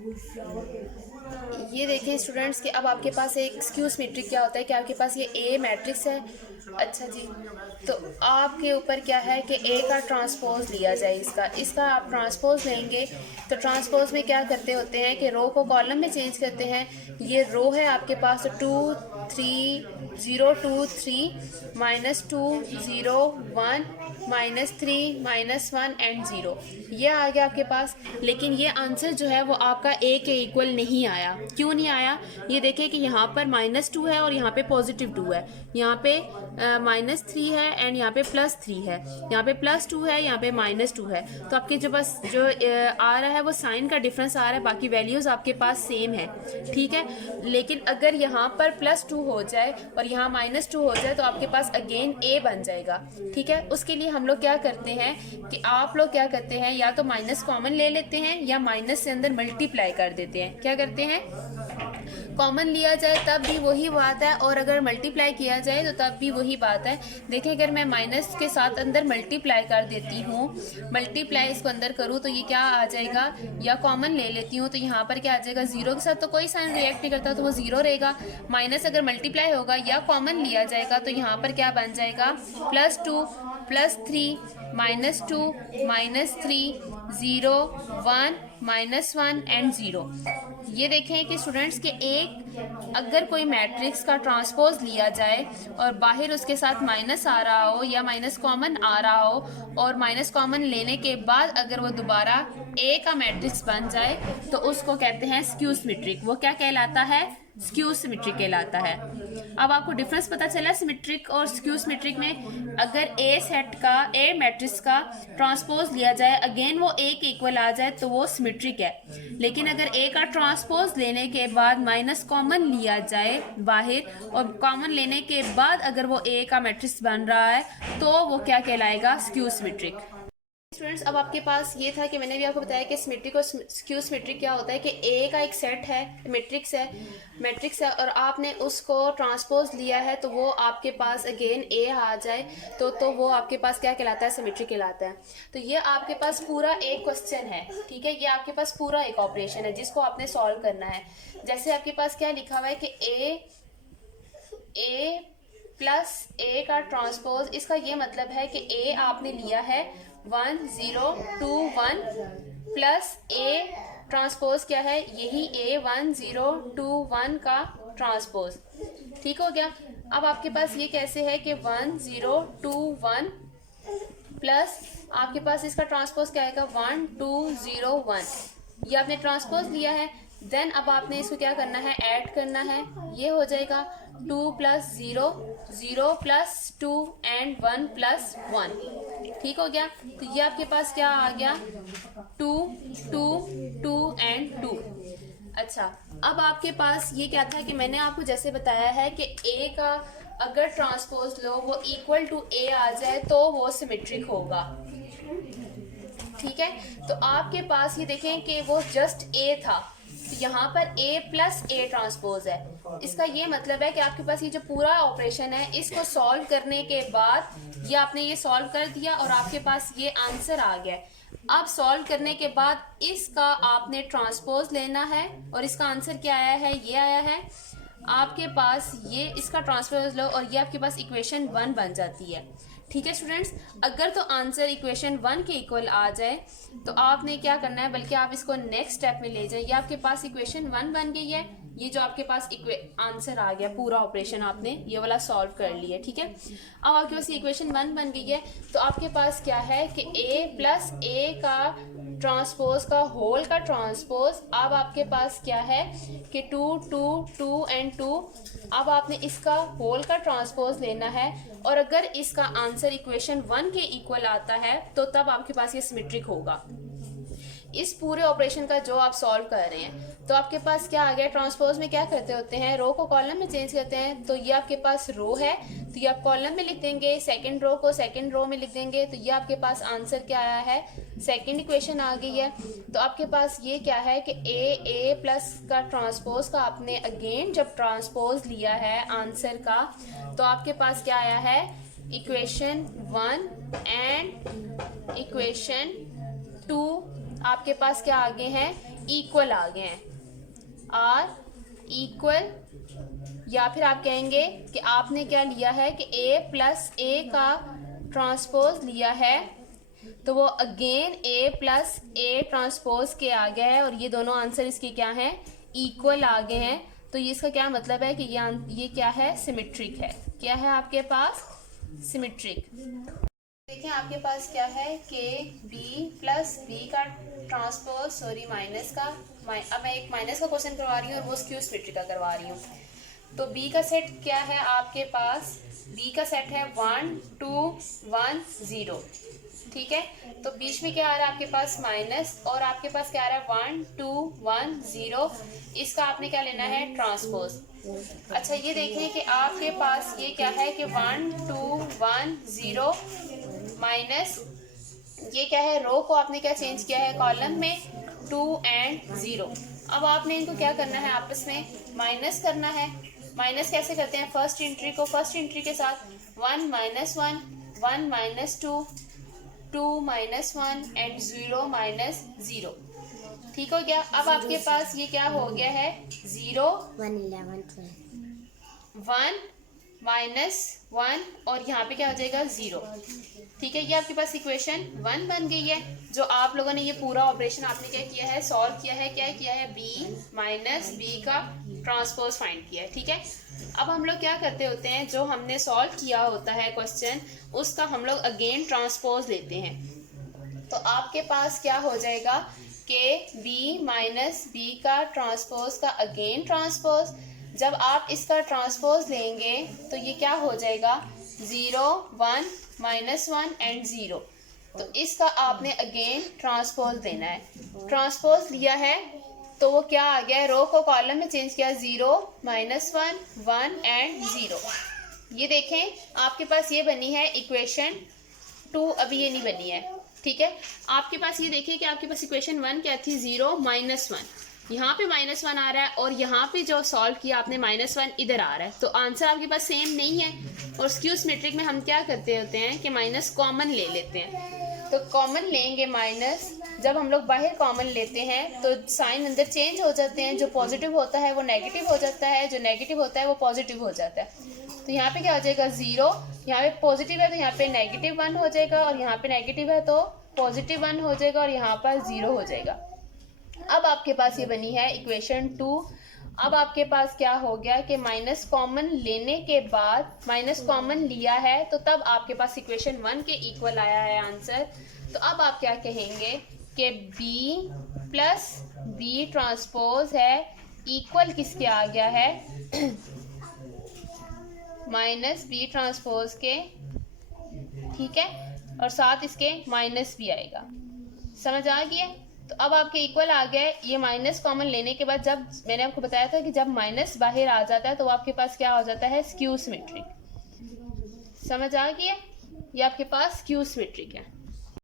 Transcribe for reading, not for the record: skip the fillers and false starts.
ये देखें स्टूडेंट्स कि अब आपके पास एक स्क्यू सिमेट्रिक क्या होता है कि आपके पास ये ए मैट्रिक्स है। अच्छा जी, तो आपके ऊपर क्या है कि ए का ट्रांसपोज लिया जाए, इसका आप ट्रांसपोज लेंगे। तो ट्रांसपोज में क्या करते होते हैं कि रो को कॉलम में चेंज करते हैं। ये रो है आपके पास, तो 2 3 0 2 3 -2 0 1 -3 -1 एंड 0, ये आ गया आपके पास। लेकिन ये आंसर जो है वो आपका ए के इक्वल नहीं आया। क्यों नहीं आया? ये देखें कि यहाँ पर -2 है और यहाँ पे +2 है, यहाँ पे -3 है एंड यहाँ पे +3 है, यहाँ पे +2 है, यहाँ पे -2 है। तो आपके जो बस जो आ रहा है वो साइन का डिफरेंस आ रहा है, बाकी वैल्यूज़ आपके पास सेम है। ठीक है, लेकिन अगर यहाँ पर +2 हो जाए और यहाँ -2 हो जाए तो आपके पास अगेन ए बन जाएगा। ठीक है, उसके लिए हम लोग क्या करते हैं कि आप लोग क्या करते हैं, या तो माइनस कॉमन ले लेते हैं या माइनस से अंदर मल्टीप्लाई कर देते हैं। क्या करते हैं, कॉमन लिया जाए तब भी वही बात है और अगर मल्टीप्लाई किया जाए तो तब भी वही बात है। देखिए, अगर मैं माइनस के साथ अंदर मल्टीप्लाई कर देती हूँ, मल्टीप्लाई इसको अंदर करूँ तो ये क्या आ जाएगा, या कॉमन ले लेती हूँ तो यहाँ पर क्या आ जाएगा, 0 के साथ तो कोई साइन रिएक्ट नहीं करता तो वो 0 रहेगा। माइनस अगर मल्टीप्लाई होगा या कॉमन लिया जाएगा तो यहाँ पर क्या बन जाएगा, +2 +3 -2 -3 0 1 -1 एंड 0। ये देखें कि स्टूडेंट्स के एक अगर कोई मैट्रिक्स का ट्रांसपोज लिया जाए और बाहर उसके साथ माइनस आ रहा हो या माइनस कॉमन आ रहा हो और माइनस कॉमन लेने के बाद अगर वो दोबारा ए का मैट्रिक्स बन जाए तो उसको कहते हैं स्क्यू सिमेट्रिक। वो क्या कहलाता है, स्क्यू सिमेट्रिक कहलाता है। अब आपको डिफरेंस पता चला सिमेट्रिक और स्क्यू सिमेट्रिक में। अगर ए सेट का, ए मैट्रिक्स का ट्रांसपोज लिया जाए अगेन वो ए के इक्वल आ जाए तो वो सिमेट्रिक है। लेकिन अगर ए का ट्रांसपोज लेने के बाद माइनस कॉमन लिया जाए बाहर और कॉमन लेने के बाद अगर वो ए का मैट्रिक्स बन रहा है तो वो क्या कहलाएगा, स्क्यू सिमेट्रिक। स्टूडेंट्स, अब आपके पास ये था कि मैंने भी आपको बताया कि सिमेट्रिक और स्क्यू सिमेट्रिक क्या होता है कि ए का एक सेट है, मैट्रिक्स है और आपने उसको ट्रांसपोज लिया है तो वो आपके पास अगेन ए आ जाए तो वो आपके पास क्या कहलाता है, सिमेट्रिक कहलाता है। तो ये आपके पास पूरा एक क्वेश्चन है। ठीक है, ये आपके पास पूरा एक ऑपरेशन है जिसको आपने सॉल्व करना है। जैसे आपके पास क्या लिखा हुआ है कि ए प्लस ए का ट्रांसपोज, इसका ये मतलब है कि ए आपने लिया है 1 0 2 1 प्लस ए ट्रांसपोज क्या है, यही ए 1 0 2 1 का ट्रांसपोज। ठीक हो गया। अब आपके पास ये कैसे है कि 1 0 2 1 प्लस आपके पास इसका ट्रांसपोज क्या आएगा, 1 2 0 1। ये आपने ट्रांसपोज लिया है, देन अब आपने इसको क्या करना है, ऐड करना है। ये हो जाएगा 2 + 0 0 + 2 एंड 1 + 1। ठीक हो गया। तो ये आपके पास क्या आ गया, 2 2 2 एंड 2। अच्छा, अब आपके पास ये क्या था कि मैंने आपको जैसे बताया है कि ए का अगर ट्रांसपोज लो वो इक्वल टू ए आ जाए तो वो सिमेट्रिक होगा। ठीक है, तो आपके पास ये देखें कि वो जस्ट ए था, तो यहाँ पर a प्लस ए ट्रांसपोज है। इसका ये मतलब है कि आपके पास ये जो पूरा ऑपरेशन है इसको सॉल्व करने के बाद ये आपने ये सॉल्व कर दिया और आपके पास ये आंसर आ गया। अब सॉल्व करने के बाद इसका आपने ट्रांसपोज लेना है और इसका आंसर क्या आया है, ये आया है। आपके पास ये इसका ट्रांसपोज लो और ये आपके पास इक्वेशन 1 बन जाती है। ठीक है स्टूडेंट्स, अगर तो आंसर इक्वेशन 1 के इक्वल आ जाए तो आपने क्या करना है, बल्कि आप इसको नेक्स्ट स्टेप में ले जाए। ये आपके पास इक्वेशन 1 बन गई है, ये जो आपके पास आंसर आ गया, पूरा ऑपरेशन आपने ये वाला सॉल्व कर लिया। ठीक है, अब आपके पास इक्वेशन 1 बन गई है तो आपके पास क्या है कि a प्लस ए का ट्रांसपोज का होल का ट्रांसपोज। अब आपके पास क्या है कि 2 2 2 एंड 2। अब आपने इसका होल का ट्रांसपोज लेना है और अगर इसका आंसर इक्वेशन 1 के इक्वल आता है तो तब आपके पास ये सिमेट्रिक होगा। इस पूरे ऑपरेशन का जो आप सॉल्व कर रहे हैं तो आपके पास क्या आ गया, ट्रांसपोज में क्या करते होते हैं, रो को कॉलम में चेंज करते हैं। तो ये आपके पास रो है तो ये आप कॉलम में लिख देंगे, सेकंड रो को सेकंड रो में लिख देंगे। तो ये आपके पास आंसर क्या आया है, सेकंड इक्वेशन आ गई है। तो आपके पास ये क्या है कि ए प्लस का ट्रांसपोज का आपने अगेन जब ट्रांसपोज लिया है आंसर का तो आपके पास क्या आया है, इक्वेशन 1 एंड इक्वेशन 2 आपके पास क्या आगे हैं, इक्वल आगे हैं, आर इक्वल, या फिर आप कहेंगे कि आपने क्या लिया है कि ए प्लस ए का ट्रांसपोज लिया है, तो वो again A plus A transpose के आगे है, और ये दोनों आंसर इसके क्या हैं, इक्वल आगे हैं। तो ये इसका क्या मतलब है कि ये क्या है, सिमेट्रिक है। क्या है आपके पास, सिमेट्रिक। देखें आपके पास क्या है कि बी प्लस बी का ट्रांसपोज, सॉरी माइनस का, अब मैं एक माइनस का क्वेश्चन करवा रही हूँ और वो स्क्यू सिमेट्रिक का करवा रही हूँ। तो बी का सेट क्या है आपके पास, बी का सेट है 1 2 1 0, ठीक है। तो बीच में क्या आ रहा है आपके पास, माइनस, और आपके पास क्या आ रहा है 1 2 1 0, इसका आपने क्या लेना है, ट्रांसपोज। अच्छा ये देखें कि आपके पास ये क्या है कि 1 2 1 0 माइनस, ये क्या है, रो को आपने क्या चेंज किया है, कॉलम में 2 एंड 0। अब आपने इनको क्या करना है, आपस में माइनस करना है। माइनस कैसे करते हैं, फर्स्ट एंट्री को फर्स्ट एंट्री के साथ 1 minus 1 1 minus 2 2 minus 1 and 0 minus 0, ठीक हो गया। अब आपके पास ये क्या हो गया है, 0 1 माइनस 1 और यहाँ पे क्या हो जाएगा, 0, ठीक है। ये आपके पास इक्वेशन 1 बन गई है। जो आप लोगों ने ये पूरा ऑपरेशन आपने क्या किया है, सॉल्व किया है, क्या किया है, b माइनस बी का ट्रांसपोज फाइंड किया है, ठीक है। अब हम लोग क्या करते होते हैं, जो हमने सॉल्व किया होता है क्वेश्चन, उसका हम लोग अगेन ट्रांसपोज लेते हैं। तो आपके पास क्या हो जाएगा कि b माइनस बी का ट्रांसपोज का अगेन ट्रांसपोज, जब आप इसका ट्रांसपोज लेंगे तो ये क्या हो जाएगा, 0 1 माइनस 1 एंड 0। तो इसका आपने अगेन ट्रांसपोज देना है। ट्रांसपोज लिया है तो वो क्या आ गया, रो को कॉलम में चेंज किया, 0 माइनस 1 1 एंड 0। ये देखें आपके पास ये बनी है इक्वेशन 2, अभी ये नहीं बनी है, ठीक है। आपके पास ये देखिए कि आपके पास इक्वेशन 1 क्या थी, 0 माइनस 1, यहाँ पे माइनस 1 आ रहा है, और यहाँ पे जो सॉल्व किया आपने माइनस 1 इधर आ रहा है, तो आंसर आपके पास सेम नहीं है। और स्क्यू सिमेट्रिक में हम क्या करते होते हैं कि माइनस कॉमन ले लेते हैं। तो कॉमन लेंगे माइनस, जब हम लोग बाहर कॉमन लेते हैं तो साइन अंदर चेंज हो जाते हैं, जो पॉजिटिव होता है वो नेगेटिव हो जाता है, जो नेगेटिव होता है वो पॉजिटिव हो जाता है। तो यहाँ पे क्या हो जाएगा, 0, यहाँ पे पॉजिटिव है तो यहाँ पे नेगेटिव 1 हो जाएगा, और यहाँ पे नेगेटिव है तो पॉजिटिव 1 हो जाएगा, और यहाँ पर 0 हो जाएगा। अब आपके पास ये बनी है इक्वेशन 2। अब आपके पास क्या हो गया कि माइनस कॉमन लेने के बाद, माइनस कॉमन लिया है तो तब आपके पास इक्वेशन 1 के इक्वल आया है आंसर। तो अब आप क्या कहेंगे कि b प्लस बी ट्रांसपोज है, इक्वल किसके आ गया है, माइनस बी ट्रांसपोज के, ठीक है, और साथ इसके माइनस भी आएगा। समझ आ गया। तो अब आपके इक्वल आ गए। ये माइनस कॉमन लेने के बाद, जब मैंने आपको बताया था कि जब माइनस बाहर आ जाता है तो वो आपके पास क्या हो जाता है, स्क्यू सिमेट्रिक। समझ आ गया, ये आपके पास स्क्यू सिमेट्रिक है।